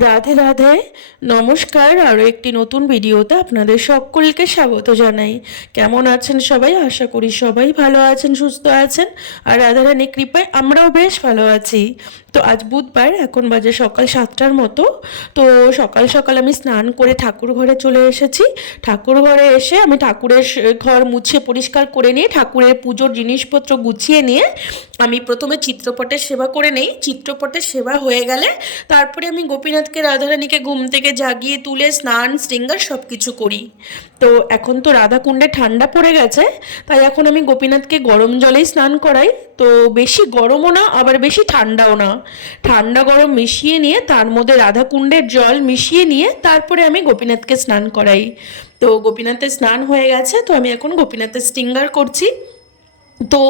রাধে রাধে, নমস্কার আরও একটি নতুন ভিডিওতে আপনাদের সকলকে স্বাগত জানাই। কেমন আছেন সবাই? আশা করি সবাই ভালো আছেন, সুস্থ আছেন। আর রাধারানী কৃপায় আমরাও বেশ ভালো আছি। তো আজ বুধবার, এখন বাজে সকাল সাতটার মতো। তো সকাল সকাল আমি স্নান করে ঠাকুর ঘরে চলে এসেছি। ঠাকুর ঘরে এসে আমি ঠাকুরের ঘর মুছে পরিষ্কার করে নিয়ে, ঠাকুরের পুজোর জিনিসপত্র গুছিয়ে নিয়ে আমি প্রথমে চিত্রপটের সেবা করে নেই। চিত্রপটের সেবা হয়ে গেলে তারপরে আমি গোপীনাথকে, রাধারানীকে ঘুম থেকে জাগিয়ে তুলে স্নান, শৃঙ্গার সব কিছু করি। তো এখন তো রাধাকুণ্ডে ঠান্ডা পড়ে গেছে, তাই এখন আমি গোপীনাথকে গরম জলেই স্নান করাই। তো বেশি গরমও না, আবার বেশি ঠান্ডাও না। ঠান্ডা গরম মিশিয়ে নিয়ে তার মধ্যে রাধাকুণ্ডের জল মিশিয়ে নিয়ে তারপরে আমি গোপীনাথকে স্নান করাই। তো গোপীনাথের স্নান হয়ে গেছে, তো আমি এখন গোপীনাথের স্টিঙ্গার করছি। তো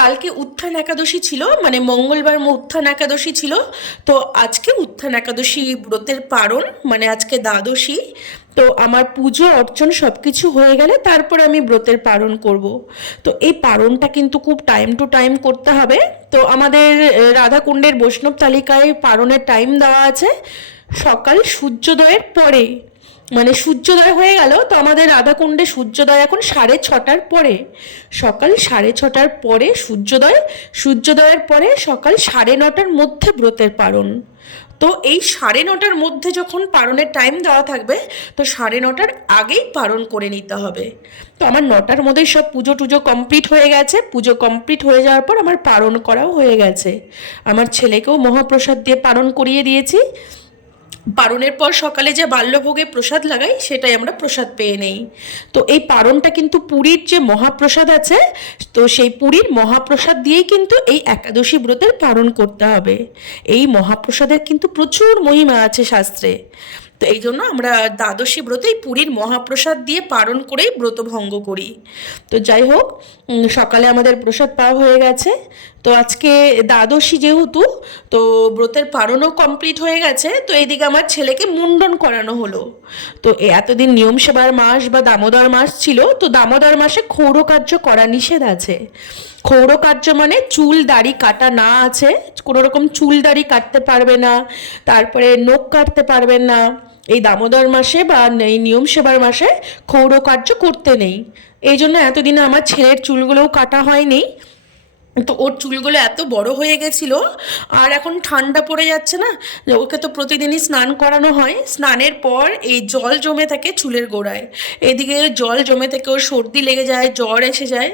কালকে উত্থান একাদশী ছিল মানে মঙ্গলবার উত্থান একাদশী ছিল। তো আজকে উত্থান একাদশী ব্রতের পারণ মানে আজকে দ্বাদশী। তো আমার পুজো, অর্চন সব কিছু হয়ে গেলে তারপরে আমি ব্রতের পালন করব। তো এই পালনটা কিন্তু খুব টাইম টু টাইম করতে হবে। তো আমাদের রাধাকুণ্ডের বৈষ্ণব তালিকায় পালনের টাইম দেওয়া আছে সকাল সূর্যোদয়ের পরে। মানে সূর্যোদয় হয়ে গেল, তো আমাদের রাধাকুণ্ডে সূর্যোদয় এখন সাড়ে ছটার পরে। সকাল সাড়ে ছটার পরে সূর্যোদয়, সূর্যোদয়ের পরে সকাল সাড়ে নটার মধ্যে ব্রতের পালন তো এই সাড়ে নটার মধ্যে যখন পারণের টাইম দেওয়া থাকবে, তো সাড়ে নটার আগেই পারণ করে নিতে হবে। তো আমার নটার মধ্যেই সব পুজো টুজো কমপ্লিট হয়ে গেছে। পুজো কমপ্লিট হয়ে যাওয়ার পর আমার পারণ করাও হয়ে গেছে। আমার ছেলেকেও মহাপ্রসাদ দিয়ে পারণ করিয়ে দিয়েছি। পারণের পর সকালে যে বাল্যভোগে প্রসাদ লাগাই, সেটাই আমরা প্রসাদ পেয়ে নেই। তো এই পারণটা কিন্তু পুরীর যে মহাপ্রসাদ আছে, তো সেই পুরীর মহাপ্রসাদ দিয়েই কিন্তু এই একাদশী ব্রতের পালন করতে হবে। এই মহাপ্রসাদের কিন্তু প্রচুর মহিমা আছে শাস্ত্রে। তো এই জন্য আমরা দ্বাদশী ব্রতে এই পুরীর মহাপ্রসাদ দিয়ে পালন করেই ব্রত ভঙ্গ করি। তো যাই হোক সকালে আমাদের প্রসাদ পাওয়া হয়ে গেছে। তো আজকে দ্বাদশী যেহেতু, তো ব্রতের পারণও কমপ্লিট হয়ে গেছে, তো এইদিকে আমার ছেলেকে মুন্ডন করানো হলো। তো এতদিন নিয়ম সেবার মাস বা দামোদর মাস ছিল, তো দামোদর মাসে ক্ষৌর কার্য করা নিষেধ আছে। ক্ষৌর কার্য মানে চুল দাড়ি কাটা না আছে, কোনো রকম চুল দাড়ি কাটতে পারবে না, তারপরে নখ কাটতে পারবেন না। এই দামোদর মাসে বা এই নিয়ম সেবার মাসে ক্ষৌর কার্য করতে নেই। এই জন্য এতদিনে আমার ছেলের চুলগুলোও কাটা হয়নি। তো ওর চুলগুলো এত বড় হয়ে গেছিল, আর এখন ঠান্ডা পড়ে যাচ্ছে না ওকে তো প্রতিদিনই স্নান করানো হয়। স্নানের পর এই জল জমে থাকে চুলের গোড়ায়। এদিকে জল জমে থেকে ওর সর্দি লেগে যায়, জ্বর এসে যায়।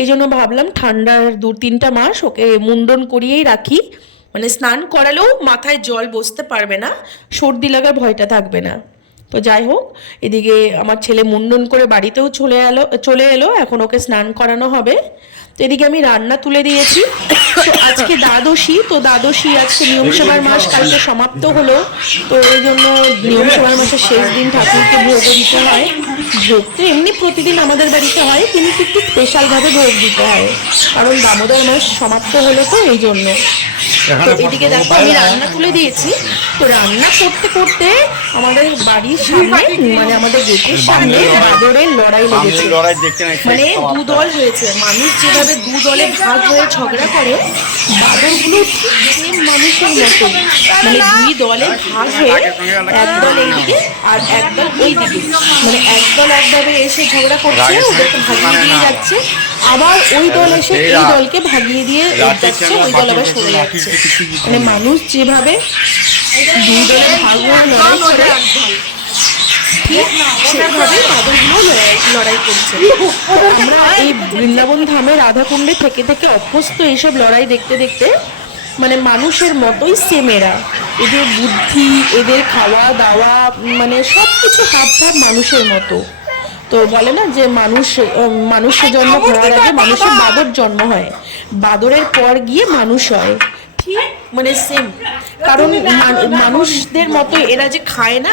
এই জন্য ভাবলাম ঠান্ডার দু তিনটা মাস ওকে মুন্ডন করিয়েই রাখি। মানে স্নান করালেও মাথায় জল বসতে পারবে না, সর্দি লাগার ভয়টা থাকবে না। তো যাই হোক, এদিকে আমার ছেলে মুন্ডন করে বাড়িতেও চলে এলো চলে এলো, এখন ওকে স্নান করানো হবে। তো এদিকে আমি রান্না তুলে দিয়েছি। আজকে দ্বাদশী, তো দ্বাদশী আজকে নিয়মসভার মাস, কালকে সমাপ্ত হলো। তো এই জন্য নিয়মসভার মাসের শেষ দিন ঠাকুরকে ভোগ দিতে হয়। ভোগ তো এমনি প্রতিদিন আমাদের বাড়িতে হয়, কিন্তু একটু স্পেশালভাবে ভোগ দিতে হয়। কারণ দামোদর মাস সমাপ্ত হলো তো এই জন্য। তো এদিকে দেখো আমি রান্না তুলে দিয়েছি। তো রান্না করতে করতে আমাদের বাড়ির সামনে মানে আমাদের গেটের সামনে বাদরের লড়াই লেগেছে। লড়াই দেখতে নাই মানে দু দল হয়েছে মানুষ যেভাবে দু দলে ভাগ হয়ে ঝগড়া করে বাদরগুলো ঠিক সেম মানুষের মতো। মানে দুই দলে ভাগ হয়ে এক দল এইদিকে আর এক দল ওই দিকে মানে এক দল একভাবে এসে ঝগড়া করছে ওদেরকে ভাগিয়ে দিয়ে যাচ্ছে। আবার ওই দল এসে এই দলকে ভাগিয়ে দিয়ে যাচ্ছে ওই দল আবার সরে যাচ্ছে। মানে মানুষ যেভাবে দুই ভাগ হয়ে লড়াই করে বৃন্দাবন রাধাকুণ্ডে থেকে থেকে অভ্যস্ত এইসব লড়াই দেখতে দেখতে মানে মানুষের মতোই সেম এরা এদের বুদ্ধি, এদের খাওয়া দাওয়া মানে সব কিছু হাব ভাব মানুষের মতো। তো বলে না যে মানুষ মানুষের জন্ম হওয়ার আগে মানুষের বাদর জন্ম হয়। বাদরের পর গিয়ে মানুষ হয়। মানে সেম কারণ মানুষদের মতো এরা যে খায় না,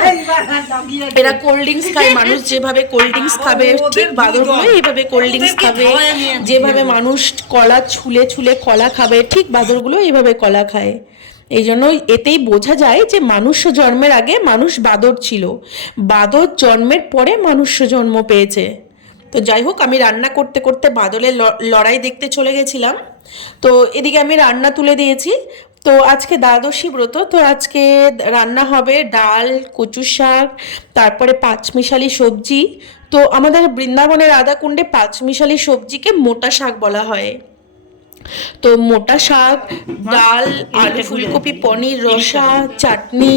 এরা কোল্ড ড্রিঙ্কস খায়, মানুষ যেভাবে কোল্ড ড্রিঙ্কস খাবে, ঠিক বাদরগুলো এইভাবে কোল্ড ড্রিঙ্কস খাবে, যেভাবে মানুষ কলা ছুলে ছুলে কলা খাবে, ঠিক বাদরগুলো এইভাবে কলা খায়। এই জন্য এতেই বোঝা যায় যে মানুষ জন্মের আগে মানুষ বাদর ছিল। বাদর জন্মের পরে মানুষ জন্ম পেয়েছে। তো যাই হোক, আমি রান্না করতে করতে বাদলের লড়াই দেখতে চলে গেছিলাম। তো এদিকে আমি রান্না তুলে দিয়েছি। তো আজকে দ্বাদশী ব্রত, তো আজকে রান্না হবে ডাল, কচু শাক, তারপরে পাঁচমিশালি সবজি। তো আমাদের বৃন্দাবনের রাধাকুণ্ডে পাঁচমিশালি সবজিকে মোটা শাক বলা হয়। তো মোটা শাক ডাল আলু ফুলকপি পনির রসা চাটনি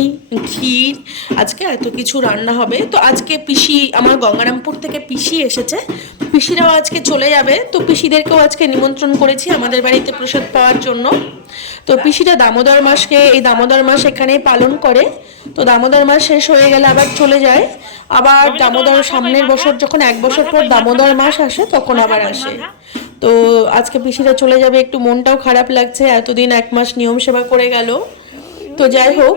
ক্ষীর আজকে এত কিছু রান্না হবে। তো আজকে পিসি আমার গঙ্গারামপুর থেকে পিসি এসেছে। পিসিরাও আজকে চলে যাবে। তো পিসিদেরকেও আজকে নিমন্ত্রণ করেছি আমাদের বাড়িতে প্রসাদ পাওয়ার জন্য। তো পিসিরা দামোদর মাসকে এই দামোদর মাস এখানেই পালন করে। তো দামোদর মাস শেষ হয়ে গেলে আবার চলে যায়। আবার দামোদর সামনের বছর যখন এক বছর পর দামোদর মাস আসে তখন আবার আসে। তো আজকে পিসিরা চলে যাবে, একটু মনটাও খারাপ লাগছে, এতদিন এক মাস নিয়ম সেবা করে গেল। তো যাই হোক,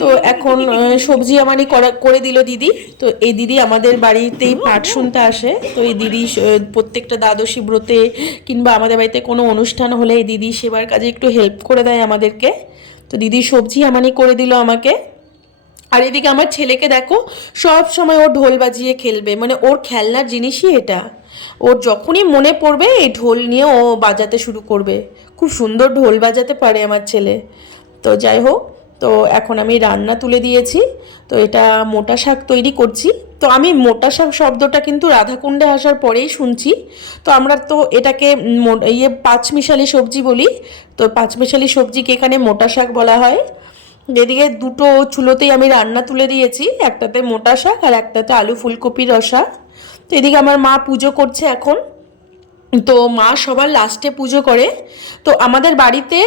তো এখন সবজি আমারই করা দিল দিদি। তো এই দিদি আমাদের বাড়িতেই পাঠ শুনতে আসে। তো এই দিদি প্রত্যেকটা দ্বাদশী ব্রতে কিংবা আমাদের বাড়িতে কোনো অনুষ্ঠান হলে এই দিদি সেবার কাজে একটু হেল্প করে দেয় আমাদেরকে। তো দিদি সবজি আমারই করে দিল আমাকে। আর এদিকে আমার ছেলেকে দেখো, সব সময় ও ঢোল বাজিয়ে খেলবে। মানে ওর খেলনার জিনিসই এটা। ওর যখনই মনে পড়বে, এই ঢোল নিয়ে ও বাজাতে শুরু করবে। খুব সুন্দর ঢোল বাজাতে পারে আমার ছেলে। তো যাই হোক, তো এখন আমি রান্না তুলে দিয়েছি। তো এটা মোটা শাক তৈরি করছি। তো আমি মোটা শাক শব্দটা কিন্তু রাধাকুণ্ডে আসার পরেই শুনছি। তো আমরা তো এটাকে ইয়ে পাঁচমিশালি সবজি বলি। তো পাঁচমিশালি সবজিকে এখানে মোটা শাক বলা হয়। এদিকে দুটো চুলোতেই আমি রান্না তুলে দিয়েছি। একটাতে মোটা শাক আর একটাতে আলু ফুলকপির রসা। তো এদিকে আমার মা পুজো করছে এখন। তো মা সবার লাস্টে পুজো করে। তো আমাদের বাড়িতে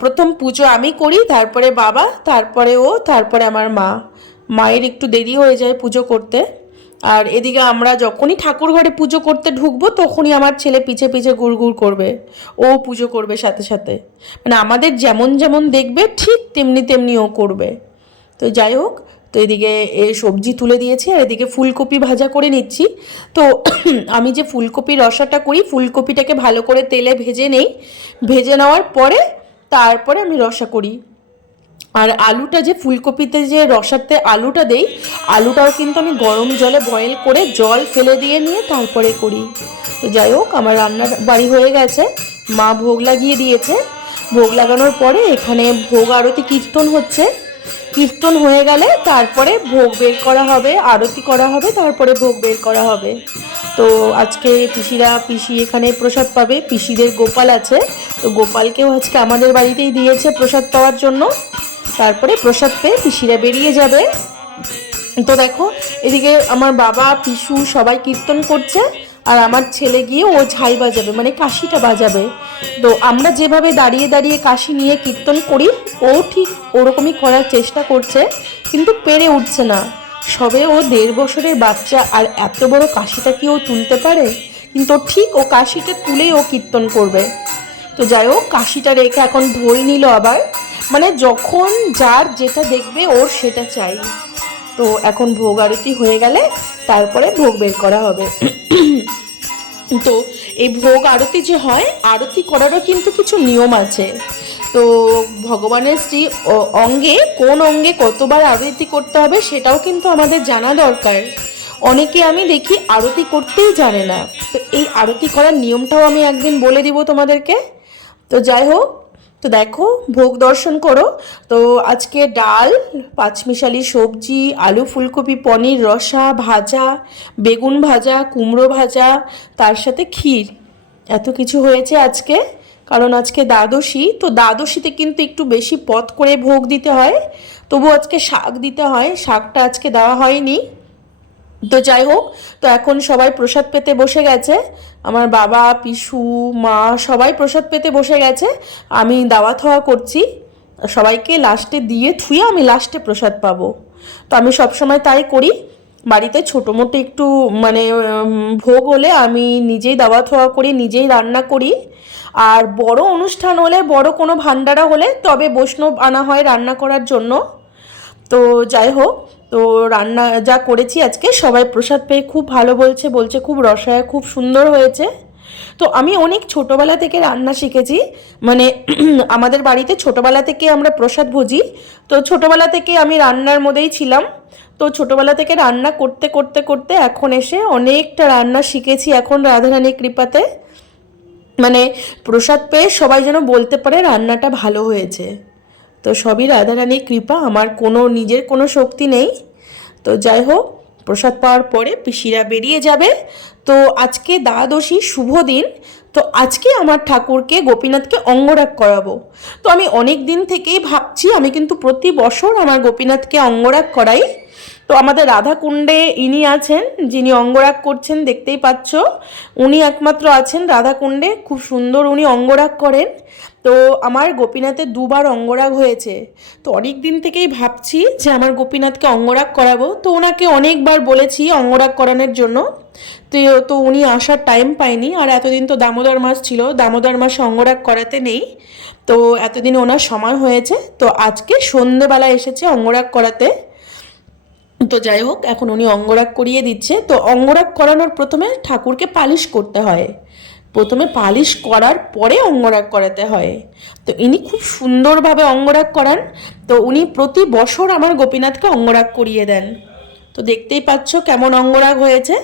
প্রথম পুজো আমি করি, তারপরে বাবা, তারপরে ও, তারপরে আমার মা। মায়ের একটু দেরি হয়ে যায় পুজো করতে। আর এদিকে আমরা যখনই ঠাকুর ঘরে পুজো করতে ঢুকবো, তখনই আমার ছেলে পিছে পিছে গুড় গুড় করবে। ও পুজো করবে সাথে সাথে। মানে আমাদের যেমন যেমন দেখবে, ঠিক তেমনি তেমনি ও করবে। তো যাই হোক তো এদিকে এ সবজি তুলে দিয়েছি আর এদিকে ফুলকপি ভাজা করে নিচ্ছি। তো আমি যে ফুলকপির রসাটা করি, ফুলকপিটাকে ভালো করে তেলে ভেজে নেই। ভেজে নেওয়ার পরে তারপরে আমি রসা করি। আর আলুটা যে ফুলকপিতে যে রসাতে আলুটা দেই, আলুটাও কিন্তু আমি গরম জলে বয়েল করে জল ফেলে দিয়ে নিয়ে তারপরে করি। তো যাই হোক, আমার রান্নার বাড়ি হয়ে গেছে। মা ভোগ লাগিয়ে দিয়েছে। ভোগ লাগানোর পরে এখানে ভোগ আরতি কীর্তন হচ্ছে। কীর্তন হয়ে গেলে তারপরে ভোগ বের করা হবে, আরতি করা হবে, তারপরে ভোগ বের করা হবে। তো আজকে পিসিরা, পিসি এখানে প্রসাদ পাবে, পিসিদের গোপাল আছে। তো গোপালকেও আজকে আমাদের বাড়িতেই দিয়েছে প্রসাদ পাওয়ার জন্য। তারপরে প্রসাদ পেয়ে পিসিরা বেরিয়ে যাবে। তো দেখো, এদিকে আমার বাবা, পিসু সবাই কীর্তন করছে। আর আমার ছেলে গিয়ে ও ঝাই বাজাবে মানে কাশিটা বাজাবে। তো আমরা যেভাবে দাঁড়িয়ে দাঁড়িয়ে কাশি নিয়ে কীর্তন করি, ও ঠিক ওরকমই করার চেষ্টা করছে, কিন্তু পেরে উঠছে না। সবে ও দেড় বছরের বাচ্চা, আর এত বড় কাশিটা কি ও তুলতে পারে? কিন্তু ঠিক ও কাশিটা তুলেই ও কীর্তন করবে। তো যাই হোক, কাশিটা রেখে এখন ধই নিল আবার। মানে যখন যার যেটা দেখবে, ওর সেটা চাই। তো এখন ভোগ আরতি হয়ে গেলে তারপরে ভোগ বের করা হবে। তো এই ভোগ আরতি যে হয়, আরতি করারও কিন্তু কিছু নিয়ম আছে। তো ভগবানের শ্রী অঙ্গে, কোন অঙ্গে কতবার আরতি করতে হবে সেটাও কিন্তু আমাদের জানা দরকার। অনেকে আমি দেখি আরতি করতেই জানে না। তো এই আরতি করার নিয়মটাও আমি একদিন বলে দিব তোমাদেরকে। তো যাই হোক তো দেখো, ভোগ দর্শন করো। তো আজকে ডাল, পাঁচমিশালি সবজি, আলু ফুলকপি, পনির, রসা, ভাজা, বেগুন ভাজা, কুমড়ো ভাজা, তার সাথে ক্ষীর। এত কিছু হয়েছে আজকে, কারণ আজকে দ্বাদশী। তো দ্বাদশীতে কিন্তু একটু বেশি পথ করে ভোগ দিতে হয়। তবু আজকে শাক দিতে হয়, শাকটা আজকে দেওয়া হয়নি। তো যাই হোক, তো এখন সবাই প্রসাদ পেতে বসে গেছে। আমার বাবা, পিসু, মা সবাই প্রসাদ পেতে বসে গেছে। আমি দাওয়া থাওয়া করছি। সবাইকে লাস্টে দিয়ে থুয়ে আমি লাস্টে প্রসাদ পাবো। তো আমি সবসময় তাই করি। বাড়িতে ছোটো মোটো একটু মানে ভোগ হলে আমি নিজেই দাওয়া থাওয়া করি, নিজেই রান্না করি। আর বড় অনুষ্ঠান হলে, বড় কোনো ভান্ডারা হলে তবে বৈষ্ণব আনা হয় রান্না করার জন্য। তো যাই হোক তো রান্না যা করেছি আজকে, সবাই প্রসাদ পেয়ে খুব ভালো বলছে বলছে খুব রসায় খুব সুন্দর হয়েছে। তো আমি অনেক ছোটোবেলা থেকে রান্না শিখেছি মানে আমাদের বাড়িতে ছোটোবেলা থেকে আমরা প্রসাদ ভুজি। তো ছোটোবেলা থেকে আমি রান্নার মধ্যেই ছিলাম। তো ছোটোবেলা থেকে রান্না করতে করতে করতে এখন এসে অনেকটা রান্না শিখেছি এখন রাধারানীর কৃপাতে। মানে প্রসাদ পেয়ে সবাই যেন বলতে পারে রান্নাটা ভালো হয়েছে। তো সবই রাধারানীর কৃপা, আমার কোনো, নিজের কোনো শক্তি নেই। তো যাই হোক, প্রসাদ পাওয়ার পরে পিসিরা বেরিয়ে যাবে। তো আজকে দ্বাদশী শুভ দিন, তো আজকে আমার ঠাকুরকে, গোপীনাথকে অঙ্গরাগ করাবো। তো আমি অনেক দিন থেকেই ভাবছি, আমি কিন্তু প্রতি বছর আমার গোপীনাথকে অঙ্গরাগ করাই। তো আমাদের রাধাকুণ্ডে ইনি আছেন, যিনি অঙ্গরাগ করছেন, দেখতেই পাচ্ছ। উনি একমাত্র আছেন রাধাকুণ্ডে, খুব সুন্দর উনি অঙ্গরাগ করেন। তো আমার গোপীনাথে দুবার অঙ্গরাগ হয়েছে। তো অনেক দিন থেকেই ভাবছি যে আমার গোপীনাথকে অঙ্গরাগ করাবো। তো ওনাকে অনেকবার বলেছি অঙ্গরাগ করানোর জন্য। তো তো উনি আসার টাইম পায়নি। আর এতদিন তো দামোদর মাস ছিল, দামোদর মাসে অঙ্গরাগ করাতে নেই। তো এতদিন ওনার সময় হয়েছে। তো আজকে সন্ধেবেলা এসেছে অঙ্গরাগ করাতে। তো যাই হোক, এখন উনি অঙ্গরাগ করিয়ে দিচ্ছে। তো অঙ্গরাগ করানোর প্রথমে ঠাকুরকে পালিশ করতে হয়। প্রথমে পালিশ করার পরে অঙ্গরাগ করাতে হয়। তো ইনি খুব সুন্দরভাবে অঙ্গরাগ করান। তো উনি প্রতি বছর আমার গোপীনাথকে অঙ্গরাগ করিয়ে দেন। তো দেখতেই পাচ্ছ কেমন অঙ্গরাগ হয়েছে।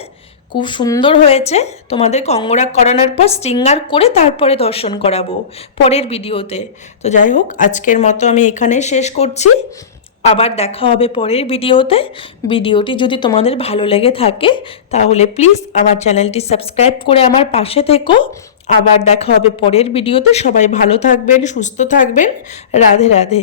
খুব সুন্দর হয়েছে। তোমাদেরকে অঙ্গরাগ করানোর পর স্টিঙ্গার করে তারপরে দর্শন করাবো পরের ভিডিওতে। তো যাই হোক, আজকের মতো আমি এখানে শেষ করছি। আবার দেখা হবে পরের ভিডিওতে। ভিডিওটি যদি তোমাদের ভালো লেগে থাকে, তাহলে প্লিজ আমার চ্যানেলটি সাবস্ক্রাইব করে আমার পাশে থেকো। আবার দেখা হবে পরের ভিডিওতে। সবাই ভালো থাকবেন, সুস্থ থাকবেন। রাধে রাধে।